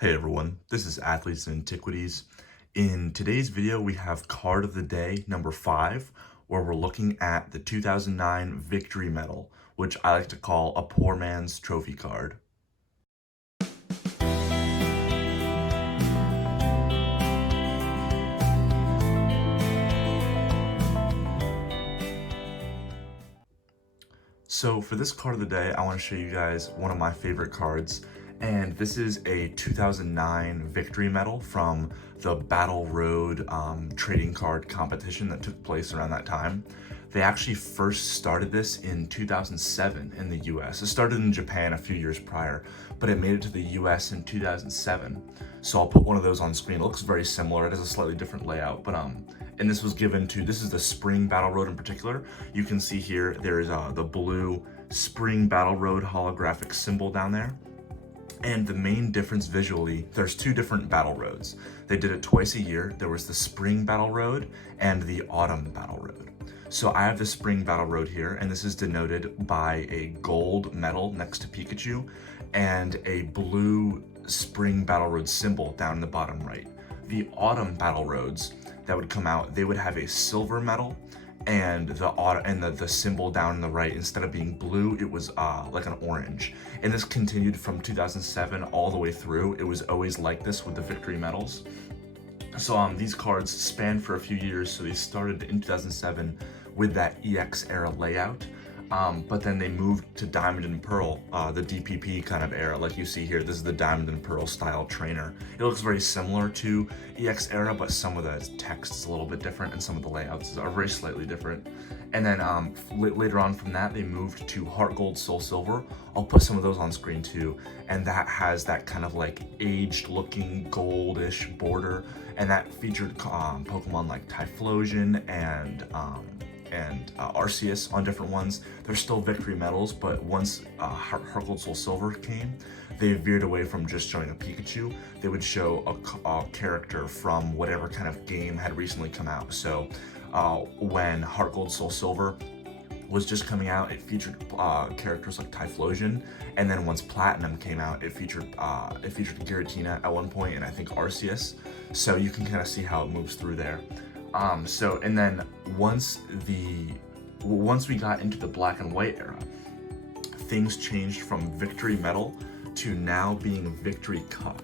Hey everyone, this is Athletes and Antiquities. In today's video, we have card of the day number 5, where we're looking at the 2009 Victory Medal, which I like to call a poor man's trophy card. So for this card of the day, I want to show you guys one of my favorite cards, and this is a 2009 Victory Medal from the Battle Road trading card competition that took place around that time. They actually first started this in 2007 in the US. It started in Japan a few years prior, but it made it to the US in 2007. So I'll put one of those on screen. It looks very similar. It has a slightly different layout, but and this was given to, this is the Spring Battle Road in particular. You can see here, there's the blue Spring Battle Road holographic symbol down there. And the main difference visually, there's two different battle roads. They did it twice a year. There was the Spring Battle Road and the Autumn Battle Road. So I have the Spring Battle Road here, and this is denoted by a gold medal next to Pikachu and a blue Spring Battle Road symbol down in the bottom right. The Autumn Battle Roads that would come out, they would have a silver medal and the symbol down in the right, instead of being blue, it was like an orange. And this continued from 2007 all the way through. It was always like this with the Victory medals. So these cards span for a few years. So they started in 2007 with that EX era layout. But then they moved to Diamond and Pearl, the DPP kind of era, like you see here. This is the Diamond and Pearl style trainer. It looks very similar to EX era, but some of the text is a little bit different and some of the layouts are very slightly different. And then later on from that, they moved to Heart Gold, Soul Silver. I'll put some of those on screen too. And that has that kind of like aged looking goldish border. And that featured Pokemon like Typhlosion and Arceus on different ones. They're still Victory medals, but once Heart Gold Soul Silver came, they veered away from just showing a Pikachu. They would show a character from whatever kind of game had recently come out. So when Heart Gold Soul Silver was just coming out, it featured characters like Typhlosion, and then once Platinum came out, it featured Giratina at one point, and I think Arceus. So you can kind of see how it moves through there. And then once we got into the black and white era, things changed from Victory Medal to now being Victory Cup.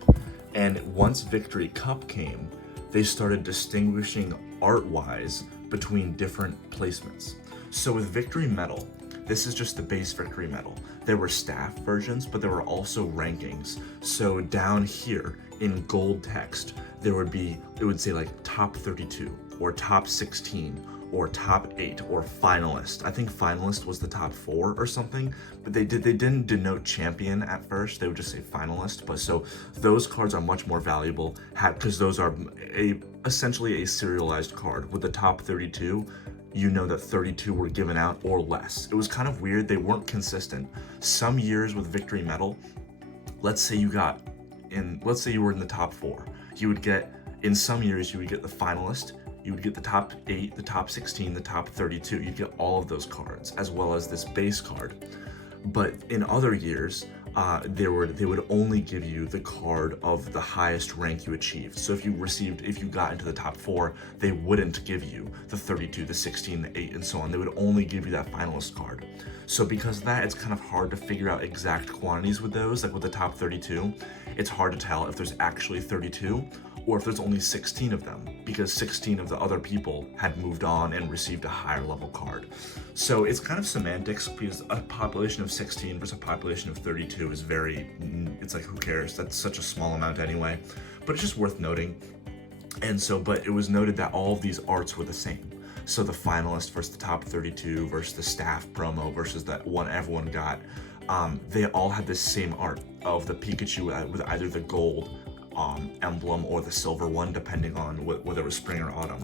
And once Victory Cup came, they started distinguishing art-wise between different placements. So with Victory Medal, this is just the base Victory Medal. There were staff versions, but there were also rankings. So down here in gold text, it would say like top 32 or top 16 or top 8 or finalist. I think finalist was the top 4 or something, but they didn't denote champion at first. They would just say finalist. But so those cards are much more valuable because those are essentially a serialized card. With the top 32, you know that 32 were given out or less. It was kind of weird. They weren't consistent. Some years with Victory Medal, let's say you were in the top 4, you would get, in some years you would get the finalist, you would get the top 8, the top 16, the top 32. You'd get all of those cards as well as this base card. But in other years, they would only give you the card of the highest rank you achieved. So if you got into the top 4, they wouldn't give you the 32, the 16, the 8, and so on. They would only give you that finalist card. So because of that, it's kind of hard to figure out exact quantities with those. Like with the top 32, it's hard to tell if there's actually 32 or if there's only 16 of them, because 16 of the other people had moved on and received a higher level card. So it's kind of semantics, because a population of 16 versus a population of 32 is it's like, who cares? That's such a small amount anyway, but it's just worth noting. And so, but it was noted that all of these arts were the same. So the finalist versus the top 32 versus the staff promo versus that one everyone got, they all had this same art of the Pikachu with either the gold emblem or the silver one, depending on whether it was spring or autumn.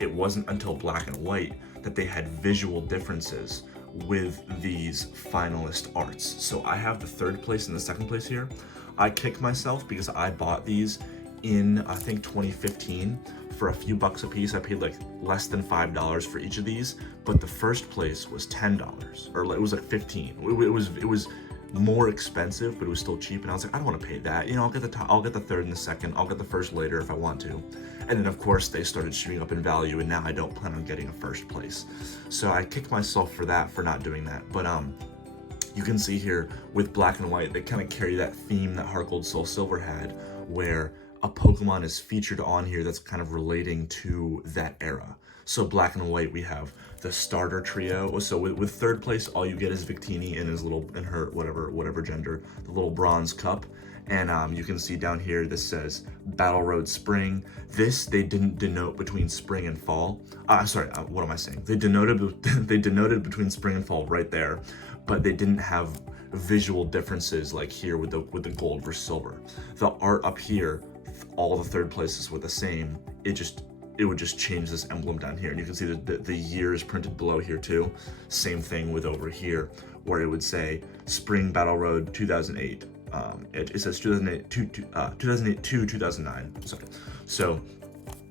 It wasn't until black and white that they had visual differences with these finalist arts. So I have the 3rd place and the 2nd place here. I kick myself because I bought these in, I think, 2015 for a few bucks a piece. I paid like less than $5 for each of these, but the 1st place was $10, or it was like 15. It was more expensive, but it was still cheap. And I was like, I don't want to pay that. You know, I'll get the third and the second. I'll get the first later if I want to. And then of course they started shooting up in value, and now I don't plan on getting a first place. So I kicked myself for that, for not doing that. But you can see here with black and white, they kind of carry that theme that Heart Gold Soul Silver had, where a Pokemon is featured on here that's kind of relating to that era. So black and white, we have the starter trio. So with third place, all you get is Victini in her whatever gender, the little bronze cup. And you can see down here, this says Battle Road Spring. This, they didn't denote between spring and fall. Sorry, what am I saying? They denoted between spring and fall right there, but they didn't have visual differences like here with the gold versus silver. The art up here, all the third places were the same. It would just change this emblem down here, and you can see the year is printed below here too. Same thing with over here, where it would say Spring Battle Road 2008. It says 2008 to 2009. Sorry. So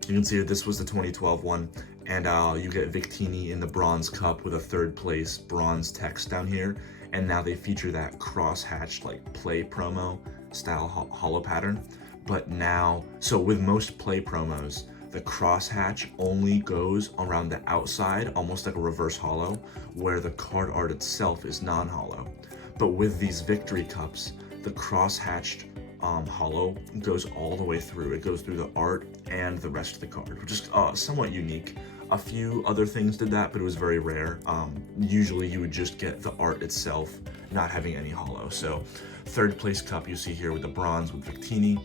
you can see that this was the 2012 one, and you get Victini in the bronze cup with a third place bronze text down here, and now they feature that cross-hatched like play promo style holo pattern. But now, so with most play promos, the crosshatch only goes around the outside, almost like a reverse holo, where the card art itself is non-holo. But with these victory cups, the cross-hatched holo goes all the way through. It goes through the art and the rest of the card, which is somewhat unique. A few other things did that, but it was very rare. Usually you would just get the art itself not having any holo. So third place cup you see here with the bronze with Victini,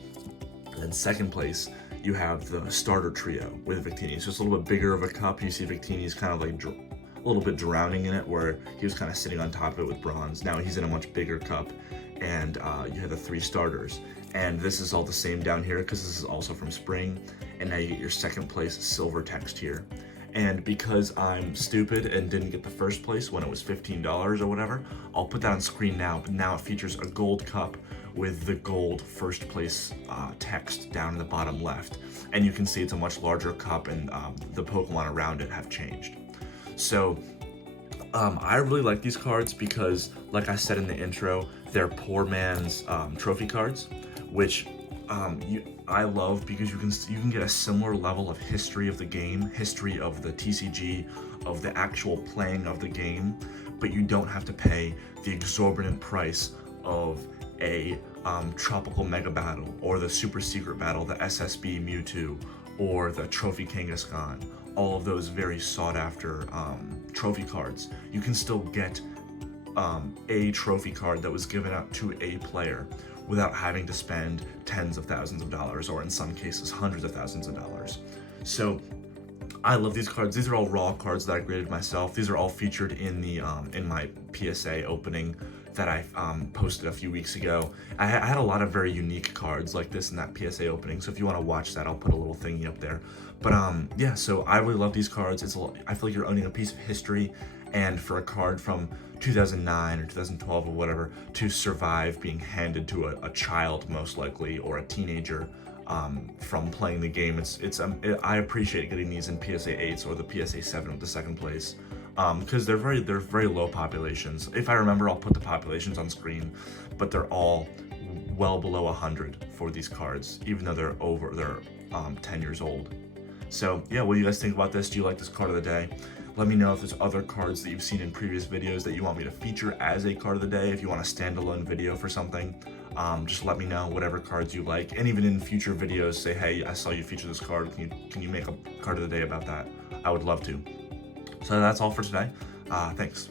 and then second place you have the starter trio with Victini. So it's a little bit bigger of a cup. You see Victini's kind of like a little bit drowning in it, where he was kind of sitting on top of it with bronze. Now he's in a much bigger cup, and you have the three starters. And this is all the same down here because this is also from spring. And now you get your second place silver text here. And because I'm stupid and didn't get the first place when it was $15 or whatever, I'll put that on screen now. But now it features a gold cup with the gold first place text down in the bottom left. And you can see it's a much larger cup, and the Pokemon around it have changed. So I really like these cards because, like I said in the intro, they're poor man's trophy cards, which I love because you can get a similar level of history of the game, history of the TCG, of the actual playing of the game, but you don't have to pay the exorbitant price of a Tropical Mega Battle, or the Super Secret Battle, the SSB Mewtwo, or the Trophy Kangaskhan. All of those very sought after trophy cards. You can still get a trophy card that was given out to a player without having to spend tens of thousands of dollars, or in some cases hundreds of thousands of dollars. So I love these cards. These are all raw cards that I graded myself. These are all featured in the in my PSA opening that I posted a few weeks ago. I had a lot of very unique cards like this in that PSA opening, so if you want to watch that, I'll put a little thingy up there. But yeah, so I really love these cards. I feel like you're owning a piece of history, and for a card from 2009 or 2012 or whatever to survive being handed to a child, most likely, or a teenager from playing the game, I appreciate getting these in PSA 8s or the PSA 7 with the second place, because they're very low populations. If I remember, I'll put the populations on screen, but they're all well below 100 for these cards, even though they're 10 years old. So yeah, what do you guys think about this? Do you like this card of the day? Let me know if there's other cards that you've seen in previous videos that you want me to feature as a card of the day. If you want a standalone video for something, just let me know whatever cards you like. And even in future videos, say, hey, I saw you feature this card. Can you make a card of the day about that? I would love to. So that's all for today. Thanks.